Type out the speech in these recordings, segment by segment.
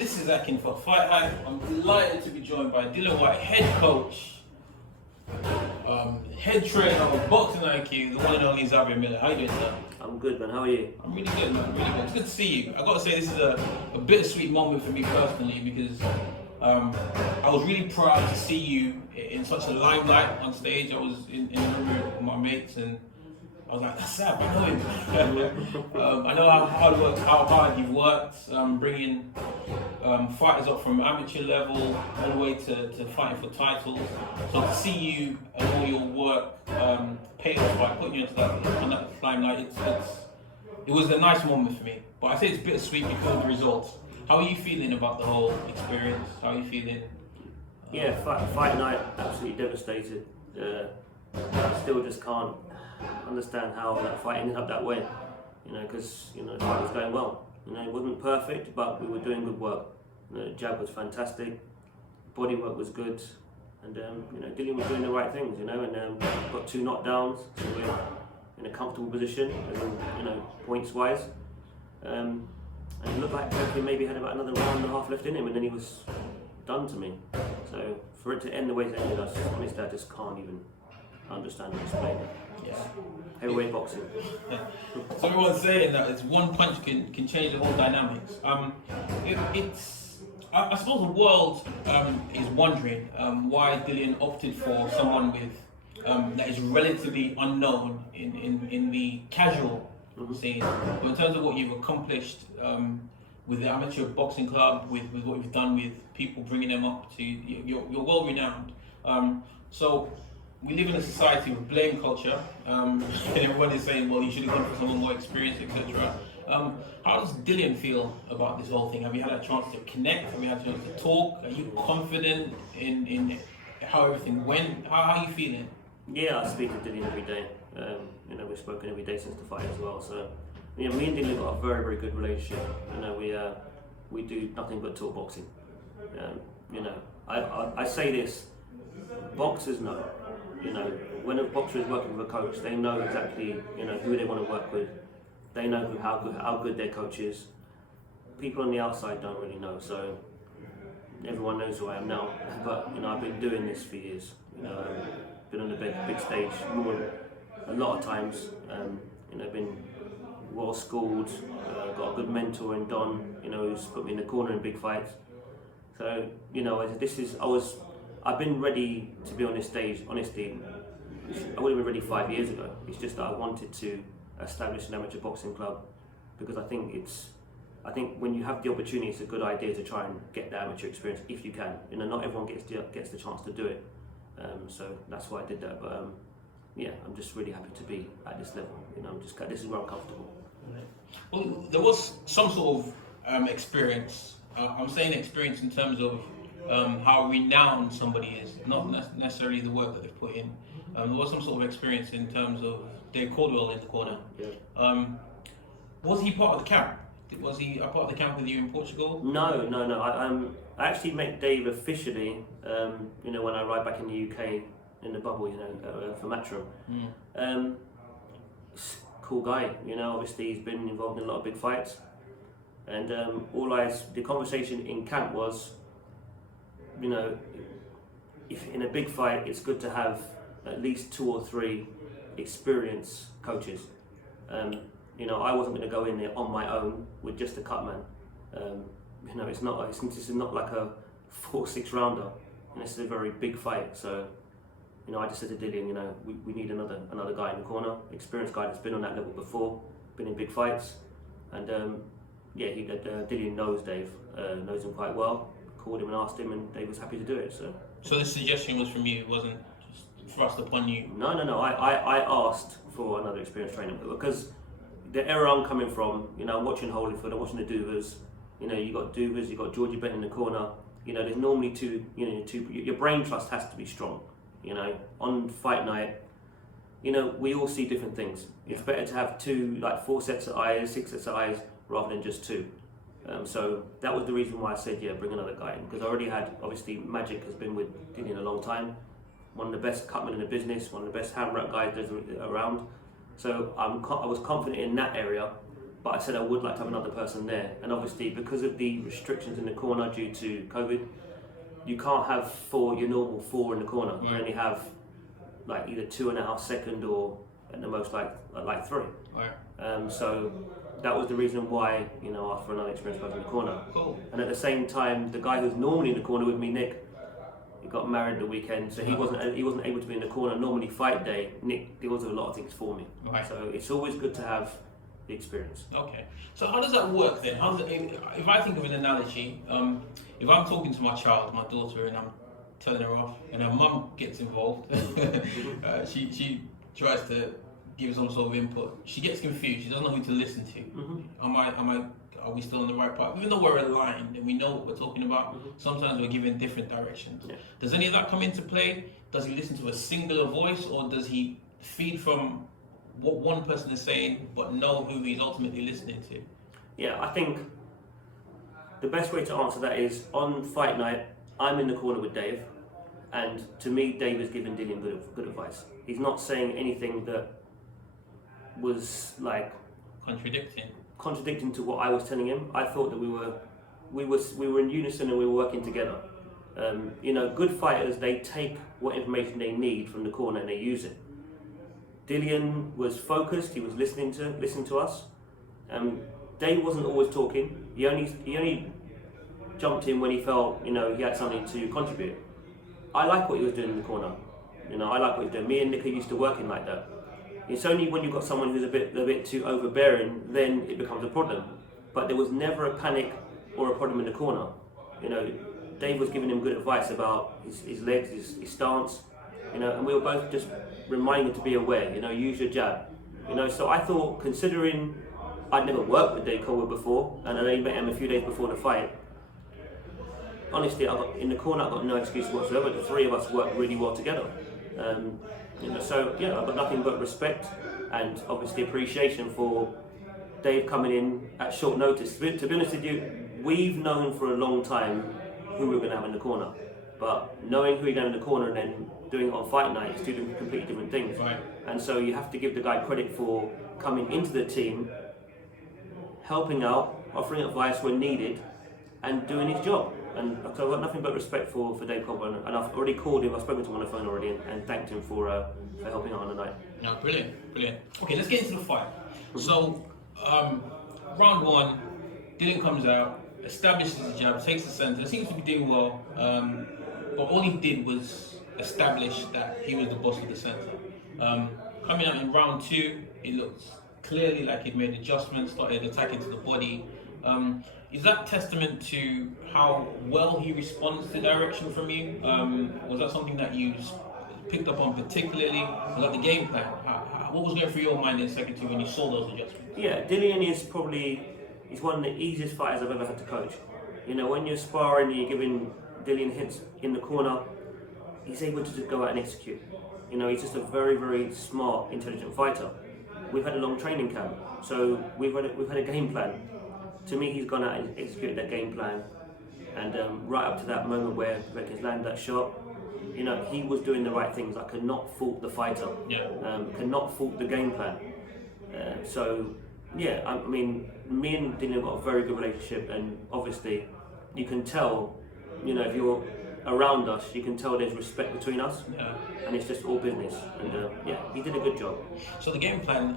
This is Akin for FightHype. I'm delighted to be joined by Dillian Whyte, head coach, head trainer of Boxing IQ, the one and only Xavier Miller. How you doing, sir? I'm good, man. How are you? I'm really good, man. Really good. It's good to see you. I got to say, this is a bittersweet moment for me personally because I was really proud to see you in such a limelight on stage. I was in the room with my mates and I was like, that's Zab, I know him. I know how hard you've worked, bringing fighters up from amateur level all the way to fighting for titles. So to see you and all your work pay off by putting you on that limelight, it was a nice moment for me. But I say it's bittersweet because of the results. How are you feeling about the whole experience? How are you feeling? Yeah, fight night, absolutely devastated. I still just can't understand how that fight ended up that way. Because the fight was going well. It wasn't perfect, but we were doing good work. The jab was fantastic, body work was good, and Dillian was doing the right things. And got 2 knockdowns, so we're in a comfortable position, points wise. And it looked like Povetkin maybe had about another round and a half left in him, and then he was done to me. So for it to end the way it ended, honestly, I just can't even understand and explain it. Yeah. Heavyweight boxing. So everyone's saying that it's one punch can change the whole dynamics. I suppose the world is wondering why Dillian opted for someone with that is relatively unknown in the casual scene. But in terms of what you've accomplished with the amateur boxing club, with what you've done with people bringing them up to you're well renowned. So we live in a society with blame culture, and everyone is saying, well, you should have gone for someone more experienced, etc. How does Dillian feel about this whole thing? Have you had a chance to connect? Have you had a chance to talk? Are you confident in how everything went? How are you feeling? Yeah, I speak to Dillian every day. We've spoken every day since the fight as well. So, me and Dillian got a very, very good relationship. We do nothing but talk boxing. I say this, boxers know. When a boxer is working with a coach, they know exactly who they want to work with. They know how good their coach is. People on the outside don't really know, so everyone knows who I am now. But I've been doing this for years. Been on the big stage a lot of times. Been well schooled. Got a good mentor in Don. Who's put me in the corner in big fights. So I've been ready to be on this stage. Honestly, I would have been ready 5 years ago. It's just that I wanted to establish an amateur boxing club because I think when you have the opportunity, it's a good idea to try and get the amateur experience if you can. Not everyone gets the chance to do it. So that's why I did that. But I'm just really happy to be at this level. This is where I'm comfortable. Well, there was some sort of experience. I'm saying experience in terms of how renowned somebody is, not necessarily the work that they've put in. There was some sort of experience in terms of Dave Caldwell in the corner. Yeah. Was he part of the camp? Was he a part of the camp with you in Portugal? No. I actually met Dave officially, when I arrived back in the UK in the bubble, for Matchroom. Cool guy, obviously he's been involved in a lot of big fights. And the conversation in camp was, if in a big fight, it's good to have at least 2 or 3 experienced coaches. I wasn't going to go in there on my own with just a cut man. This is not like a 4-6 rounder. This is a very big fight. So, I just said to Dillian, we need another guy in the corner, experienced guy that's been on that level before, been in big fights, and Dillian knows Dave, knows him quite well. Called him and asked him, and Dave was happy to do it. So the suggestion was from you, it wasn't just thrust upon you? No. I asked for another experienced trainer because the era I'm coming from, I'm watching Holyfield, I'm watching the Duvers. You got Duvers, you got Georgie Benton in the corner. There's normally two. Your brain trust has to be strong. On fight night, we all see different things. It's better to have 4 sets of eyes, 6 sets of eyes, rather than just 2. So that was the reason why I said, bring another guy in. Because I already had, obviously, Magic has been with Dillian a long time. One of the best cutmen in the business, one of the best hand wrap guys there's around. So I was confident in that area. but I said I would like to have another person there. And obviously, because of the restrictions in the corner due to COVID, you can't have your normal 4 in the corner. You only have like either 2.5 seconds or at the most like 3. Right. So that was the reason why, you know, I asked for another experienced person in the corner. Cool. And at the same time, the guy who's normally in the corner with me, Nick, he got married the weekend, so he wasn't able to be in the corner. Normally fight day, Nick deals with a lot of things for me. Right. So it's always good to have the experience. Okay. So how does that work then? If I think of an analogy, if I'm talking to my child, my daughter, and I'm telling her off, and her mum gets involved, she tries to give some sort of input. She gets confused. She doesn't know who to listen to. Are we still on the right path? Even though we're aligned and we know what we're talking about, sometimes we're given different directions. Yeah. Does any of that come into play? Does he listen to a singular voice, or does he feed from what one person is saying but know who he's ultimately listening to? Yeah, I think the best way to answer that is on fight night, I'm in the corner with Dave, and to me, Dave is giving Dillian good advice. He's not saying anything that was like contradicting to what I was telling him. I thought that we were in unison and we were working together. You know, good fighters, they take what information they need from the corner and they use it. Dillian was focused. He was listening to us. Dave wasn't always talking. He only jumped in when he felt, you know, he had something to contribute. I like what he was doing in the corner. You know, I like what he was doing. Me and Nick are used to working like that. It's only when you've got someone who's a bit too overbearing, then it becomes a problem. But there was never a panic or a problem in the corner. You know, Dave was giving him good advice about his legs, his stance, you know, and we were both just reminding him to be aware, you know, use your jab. You know, so I thought, considering I'd never worked with Dave Colwood before, and I only met him a few days before the fight, honestly, in the corner, I've got no excuse whatsoever. The three of us worked really well together. You know, so yeah, I've got nothing but respect and obviously appreciation for Dave coming in at short notice. To be honest with you, we've known for a long time who we were going to have in the corner, but knowing who you're going to have in the corner and then doing it on fight night is two completely different things. Right. And so you have to give the guy credit for coming into the team, helping out, offering advice when needed, and doing his job. And so I've got nothing but respect for Dave Colwood, and I've already called him, I've spoken to him on the phone already, and thanked him for helping out on the night. No, brilliant. Okay, let's get into the fight. So, round 1, Dillian comes out, establishes the jab, takes the center, seems to be doing well, but all he did was establish that he was the boss of the center. Coming out in round 2, it looked clearly like he'd made adjustments, started attacking to the body. Is that testament to how well he responds to direction from you? Was that something that you picked up on particularly? Was that the game plan? What was going through your mind in second 2 when you saw those adjustments? Yeah, Dillian he's one of the easiest fighters I've ever had to coach. You know, when you're sparring and you're giving Dillian hits in the corner, he's able to just go out and execute. You know, he's just a very, very smart, intelligent fighter. We've had a long training camp, so we've had a game plan. To me, he's gone out and executed that game plan, and right up to that moment where Povetkin's landed that shot, you know, he was doing the right things. I could not fault the fighter. Yeah. Could not fault the game plan. So, yeah, I mean, me and Dillian have got a very good relationship, and obviously, you can tell, you know, if you're around us, you can tell there's respect between us, and it's just all business. And yeah, he did a good job. So the game plan,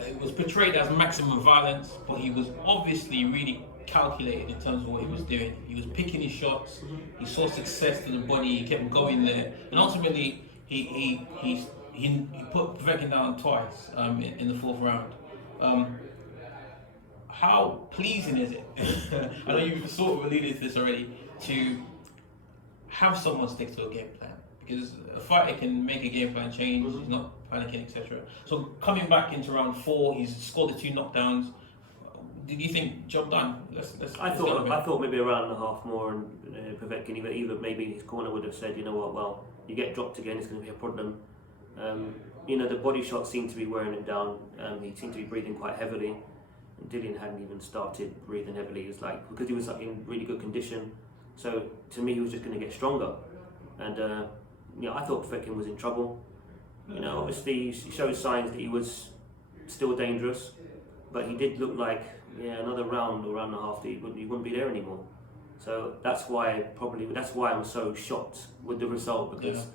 it was portrayed as maximum violence, but he was obviously really calculated in terms of what he was doing. He was picking his shots. He saw success to the body. He kept going there, and ultimately he put Povetkin down twice in the 4th round. How pleasing is it? I know you've sort of alluded to this already, to have someone stick to a game plan, because a fighter can make a game plan change, he's not panicking, etc. So coming back into round 4, he's scored the 2 knockdowns. Did you think job done? I thought maybe a round and a half more, and Povetkin, either maybe his corner would have said, you know what, well, you get dropped again, it's going to be a problem. You know, the body shots seemed to be wearing him down. He seemed to be breathing quite heavily. And Dillian hadn't even started breathing heavily. It was like, because he was in really good condition. So to me, he was just going to get stronger. And you know, I thought Povetkin was in trouble. You know, obviously he showed signs that he was still dangerous. but he did look like another round or round and a half he wouldn't be there anymore. So that's why I'm so shocked with the result, because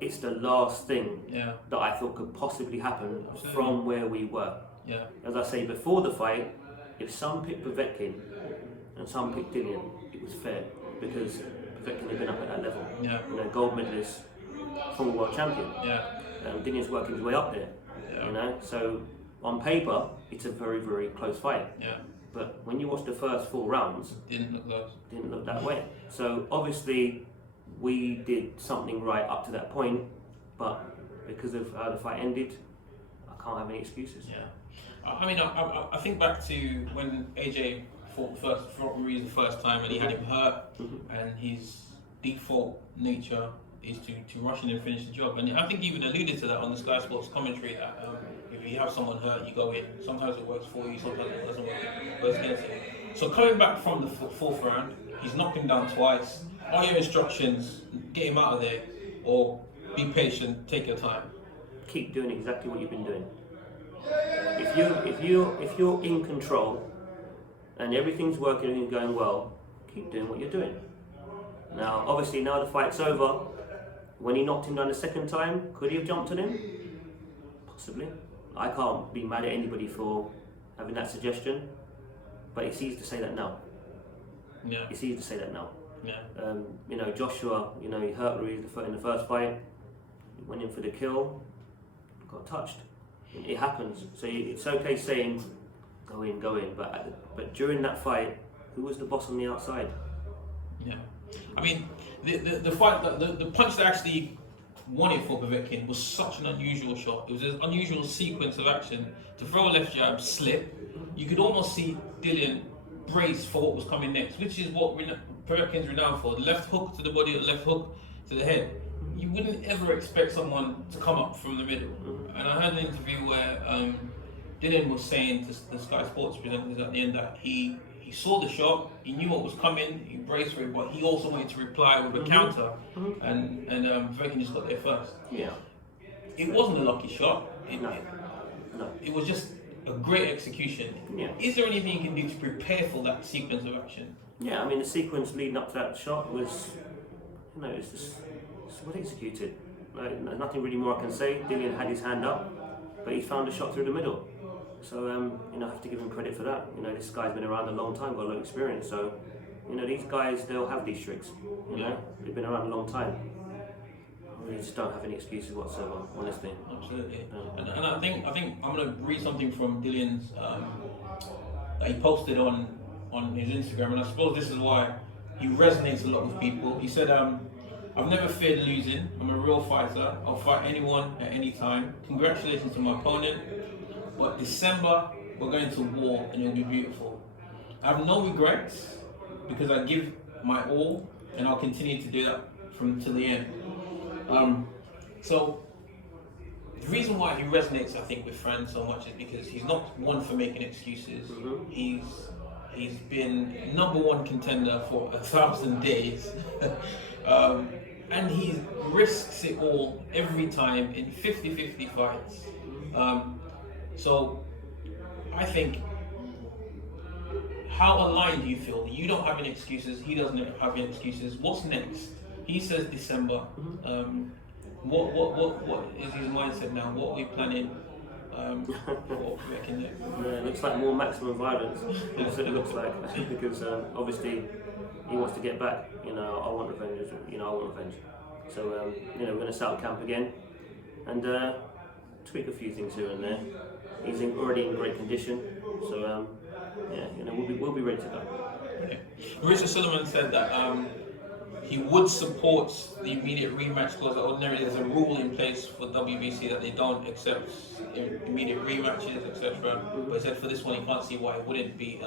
it's the last thing that I thought could possibly happen from where we were. Yeah. As I say, before the fight, if some picked Povetkin and some picked Dillian, it was fair, because Povetkin had been up at that level. Yeah. You know, gold medalist, former world champion. Yeah. Dillian's working his way up there. Yeah. You know, so on paper, it's a very, very close fight. Yeah. But when you watch the first 4 rounds, Didn't look that way. So obviously, we did something right up to that point, but because of how the fight ended, I can't have any excuses. Yeah. I mean, I think back to when AJ fought Ruiz the first time, and he had him hurt, and his default nature is to rush in and finish the job. And I think he even alluded to that on the Sky Sports commentary, that if you have someone hurt, you go in. Sometimes it works for you, sometimes it doesn't work against you. So coming back from the 4th round, he's knocked him down twice. Are your instructions, get him out of there, or be patient, take your time? Keep doing exactly what you've been doing. If you're in control and everything's working and going well, keep doing what you're doing. Now, obviously, now the fight's over. When he knocked him down the second time, could he have jumped on him? Possibly. I can't be mad at anybody for having that suggestion, but it's easy to say that now. Yeah. It's easy to say that now. Yeah. You know, Joshua, you know, he hurt Ruiz in the first fight, he went in for the kill, got touched. It happens. So it's okay saying, go in, but during that fight, who was the boss on the outside? Yeah. I mean, the fight, the punch that actually won it for Povetkin was such an unusual shot. It was an unusual sequence of action. To throw a left jab, slip, you could almost see Dillian brace for what was coming next, which is what Povetkin's renowned for. The left hook to the body, the left hook to the head. You wouldn't ever expect someone to come up from the middle. And I had an interview where Dillian was saying to the Sky Sports presenters at the end that he saw the shot, he knew what was coming, he braced for it, but he also wanted to reply with a counter, and Povetkin just got there first. Yeah. It wasn't a lucky shot. No. It was just a great execution. Yeah. Is there anything you can do to prepare for that sequence of action? Yeah, I mean, the sequence leading up to that shot was, you know, it's just well executed. Like, there's nothing really more I can say. Dillian had his hand up, but he found a shot through the middle. So, you know, I have to give him credit for that. You know, this guy's been around a long time, got a lot of experience. So, you know, these guys, they'll have these tricks. You know, they've been around a long time. We just don't have any excuses whatsoever, honestly. Absolutely. And I think I'm going to read something from Dillian's that he posted on his Instagram, and I suppose this is why he resonates a lot with people. He said, I've never feared losing. I'm a real fighter. I'll fight anyone at any time. Congratulations to my opponent. But December, we're going to war and it'll be beautiful. I have no regrets because I give my all and I'll continue to do that till the end. So the reason why he resonates, I think, with fans so much is because he's not one for making excuses. He's been #1 contender for 1,000 days. And he risks it all every time in 50-50 fights. So I think, how aligned do you feel? You don't have any excuses, he doesn't have any excuses. What's next? He says December. What is his mindset now? What are we planning for Povetkin next? Yeah, it looks like more maximum violence. That's what it looks like. Because obviously he wants to get back. You know, I want revenge. You know, I want revenge. So you know, we're going to set up camp again and tweak a few things here and there. He's already in great condition, so yeah, you know, we'll be ready to go. Okay. Richard Sullivan said that he would support the immediate rematch clause. Ordinarily, there's a rule in place for WBC that they don't accept immediate rematches, etc. But he said for this one, he can't see why it wouldn't be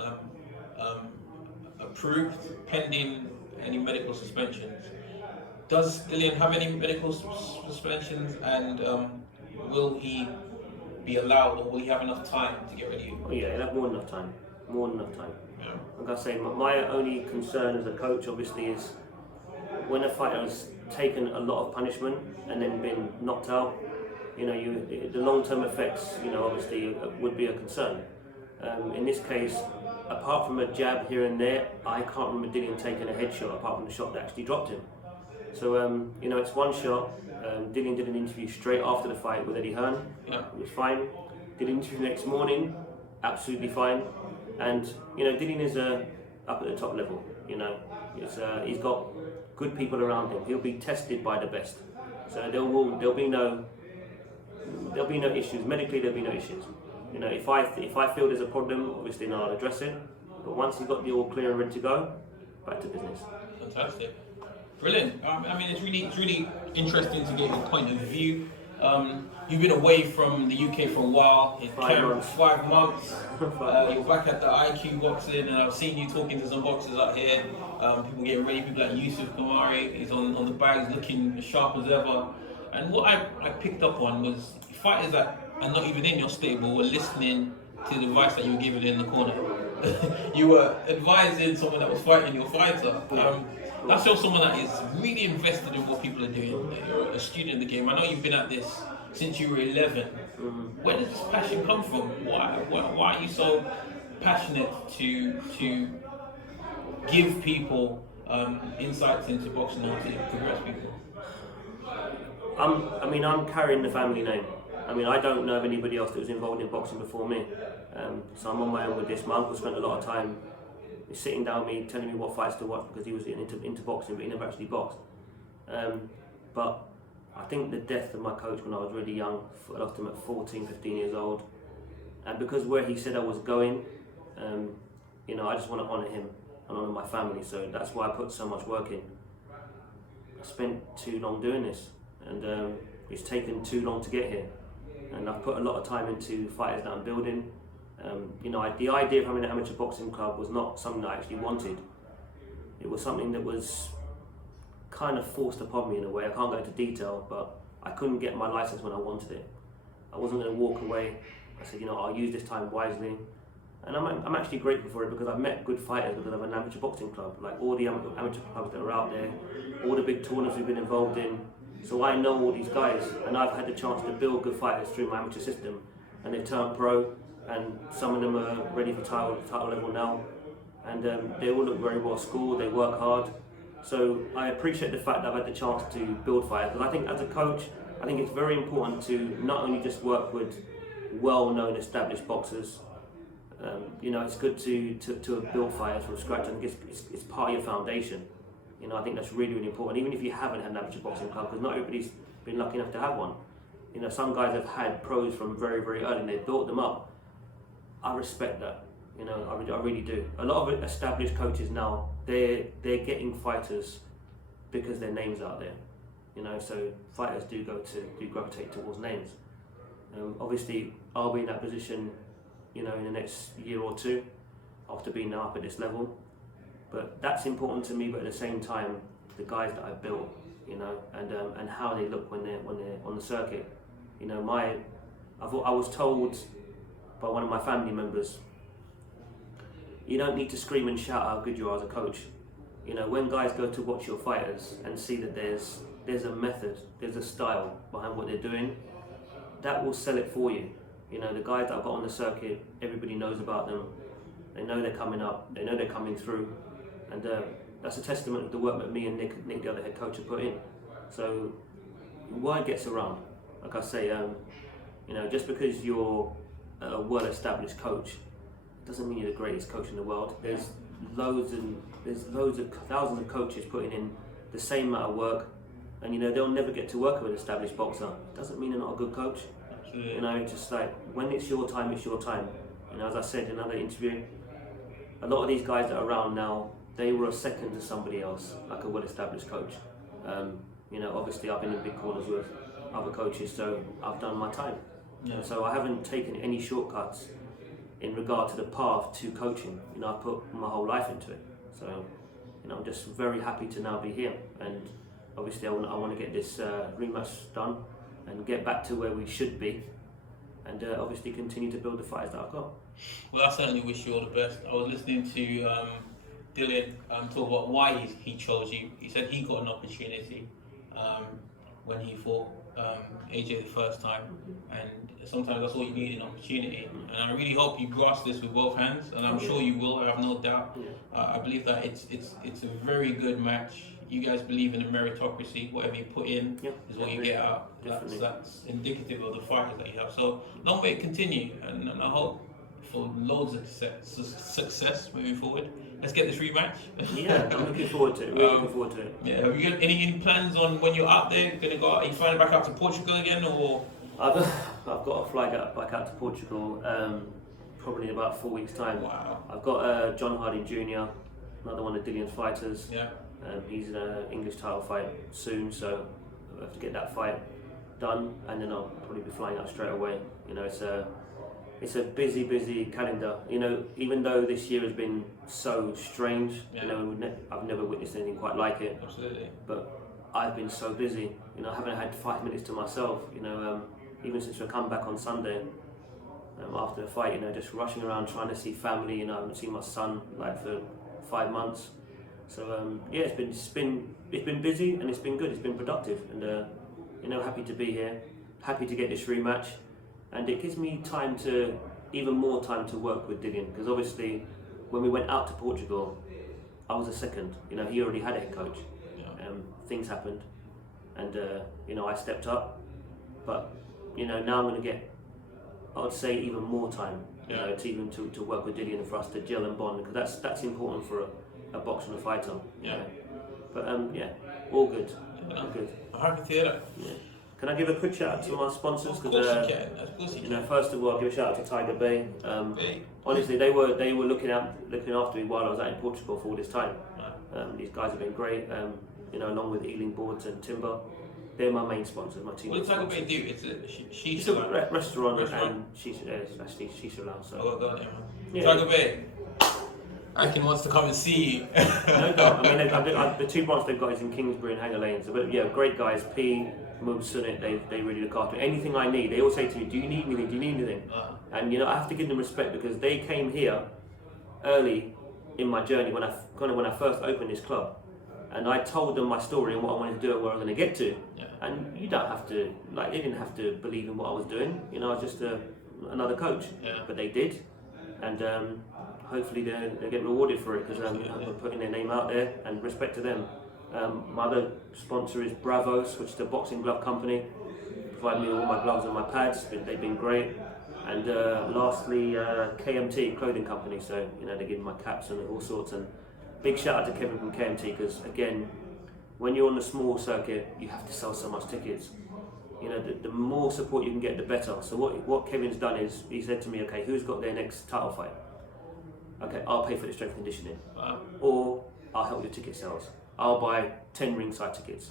approved pending any medical suspensions. Does Dillian have any medical suspensions, and will he be allowed, or will he have enough time to get ready? Oh yeah, he'll have more than enough time. More than enough time. Yeah. Like I say, my only concern as a coach, obviously, is when a fighter has taken a lot of punishment and then been knocked out. You know, the long-term effects, you know, obviously would be a concern. In this case, apart from a jab here and there, I can't remember Dillian taking a headshot apart from the shot that actually dropped him. So, it's one shot. Dillian did an interview straight after the fight with Eddie Hearn. Yeah. It was fine. Did an interview the next morning, absolutely fine. And, Dillian is up at the top level, he's got good people around him. He'll be tested by the best. So there'll be no issues. Medically, there'll be no issues. If I feel there's a problem, obviously now I'll address it. But once you've got the all clear and ready to go, back to business. Fantastic, brilliant. It's really interesting to get your point of view. You've been away from the UK for a while. 5 months. You're back at the IQ boxing, and I've seen you talking to some boxers out here. People getting ready. People like Yusuf Kamari. He's on the bags, looking as sharp as ever. And what I picked up on was fighters that are not even in your stable were listening to the advice that you were giving in the corner. You were advising someone that was fighting your fighter. That shows someone that is really invested in what people are doing. You're a student of the game. I know you've been at this since you were 11. Where does this passion come from? Why are you so passionate to give people insights into boxing and to progress people? I'm carrying the family name. I don't know of anybody else that was involved in boxing before me. So I'm on my own with this. My uncle spent a lot of time sitting down with me, telling me what fights to watch because he was into boxing, but he never actually boxed. But I think the death of my coach when I was really young, I lost him at 14, 15 years old. And because where he said I was going, I just want to honour him and honour my family. So that's why I put so much work in. I spent too long doing this, and it's taken too long to get here. And I've put a lot of time into fighters that I'm building. The idea of having an amateur boxing club was not something that I actually wanted. It was something that was kind of forced upon me in a way. I can't go into detail, but I couldn't get my license when I wanted it. I wasn't going to walk away. I said, I'll use this time wisely. And I'm actually grateful for it because I've met good fighters because of an amateur boxing club. Like all the amateur clubs that are out there, all the big tournaments we've been involved in. So I know all these guys, and I've had the chance to build good fighters through my amateur system. And they've turned pro, and some of them are ready for title level now. And they all look very well schooled, they work hard. So I appreciate the fact that I've had the chance to build fighters. Because I think as a coach, I think it's very important to not only just work with well-known established boxers. It's good to build fighters from scratch. I think it's part of your foundation. I think that's really, really important. Even if you haven't had an amateur boxing club, because not everybody's been lucky enough to have one. Some guys have had pros from very, very early and they've built them up. I respect that. I really do. A lot of established coaches now, they're getting fighters because their name's out there. So fighters do gravitate towards names. Obviously, I'll be in that position, in the next year or two, after being now up at this level. But that's important to me. But at the same time, the guys that I built, and how they look when they're on the circuit. I was told by one of my family members, you don't need to scream and shout how good you are as a coach. When guys go to watch your fighters and see that there's a method, there's a style behind what they're doing, that will sell it for you. The guys that I've got on the circuit, everybody knows about them. They know they're coming up, they know they're coming through. And that's a testament of the work that me and Nick, the other head coach, have put in. So word gets around. Like I say, just because you're a well-established coach, doesn't mean you're the greatest coach in the world. There's loads of thousands of coaches putting in the same amount of work, and they'll never get to work with an established boxer. Doesn't mean they're not a good coach. Absolutely. Just like when it's your time, it's your time. As I said in another interview, a lot of these guys that are around now, they were a second to somebody else, like a well-established coach. Obviously I've been in big corners with other coaches, so I've done my time. Yeah. So I haven't taken any shortcuts in regard to the path to coaching. I put my whole life into it. So, I'm just very happy to now be here. And obviously I want to get this rematch done and get back to where we should be. And obviously continue to build the fighters that I've got. Well, I certainly wish you all the best. I was listening to Dillian talk about why he chose you. He said he got an opportunity when he fought AJ the first time, and sometimes that's all you need, an opportunity. And I really hope you grasp this with both hands, and I'm sure you will. I have no doubt. I believe that it's a very good match. You guys believe in the meritocracy. Whatever you put in is what you get out. That's indicative of the fighters that you have. So long may it continue, and I hope for loads of success moving forward. Let's get this rematch. Yeah, I'm looking forward to it. Really looking forward to it. Yeah, have you got any plans on when you're out there? Gonna go? Are you flying back out to Portugal again, or? I've got to fly back out to Portugal probably in about 4 weeks' time. Wow. I've got John Harding Jr., another one of Dillian's fighters. Yeah. He's in an English title fight soon, so I have to get that fight done, and then I'll probably be flying out straight away. You know, it's a busy calendar. You know, even though this year has been so strange, you know, I've never witnessed anything quite like it. Absolutely. But I've been so busy. You know, I haven't had 5 minutes to myself. You know, even since I come back on Sunday after the fight. You know, just rushing around trying to see family. You know, I haven't seen my son like for 5 months. So yeah, it's been busy, and it's been good. It's been productive, and you know, happy to be here. Happy to get this rematch. And it gives me even more time to work with Dillian, because obviously when we went out to Portugal, I was a second. You know, he already had a head coach. Things happened, and you know, I stepped up. But you know, now I'm going to get, I would say, even more time. You know, to work with Dillian, and for us to gel and bond, because that's important for a boxer and a fighter. Yeah. But yeah, all good. All good. I'm happy to hear that. Yeah. Can I give a quick shout out to my sponsors? Of course you can. Of course you can. You know, first of all, I'll give a shout out to Tiger Bay. Honestly, they were looking after me while I was out in Portugal for all this time. These guys have been great. You know, along with Ealing Boards and Timber, they're my main sponsors. My team. What does Tiger Bay do? It's a restaurant and shisha lounge. So. Oh, God, yeah. Tiger Bay. I reckon wants to come and see you. No doubt. I mean, the two branches they've got is in Kingsbury and Hanger Lane. So, but yeah, great guys. P, Mub, Sunit, they really look after me. Anything I need, they always say to me, "Do you need anything? Do you need anything?" And you know, I have to give them respect, because they came here early in my journey when I first opened this club, and I told them my story and what I wanted to do and where I was going to get to. Yeah. And you don't have to, like, they didn't have to believe in what I was doing. You know, I was just another coach. Yeah. But they did, and hopefully they get rewarded for it, because I'm putting their name out there, and respect to them. My other sponsor is Bravos, which is a boxing glove company. Provide me with all my gloves and my pads. They've been great. And lastly, KMT clothing company. So you know, they give me my caps and all sorts. And big shout out to Kevin from KMT, because again, when you're on the small circuit, you have to sell so much tickets. You know, the more support you can get, the better. So what Kevin's done is, he said to me, okay, who's got their next title fight? Okay, I'll pay for the strength conditioning, or I'll help your ticket sales. I'll buy 10 ringside tickets.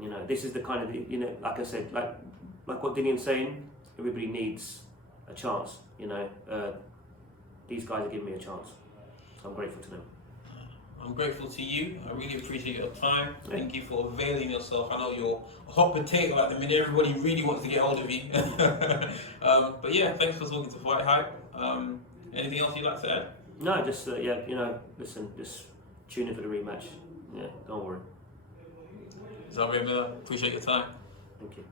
You know, this is the kind of, you know, like I said, like what Dillian's saying, everybody needs a chance. You know, these guys are giving me a chance, so I'm grateful to them. I'm grateful to you. I really appreciate your time. Thank you for availing yourself. I know you're a hot potato at the minute. Everybody really wants to get hold of you. But yeah, thanks for talking to FightHype. Anything else you'd like to add? No, just yeah, you know, listen, just tune in for the rematch. Yeah, don't worry. Xavier Miller, appreciate your time. Thank you.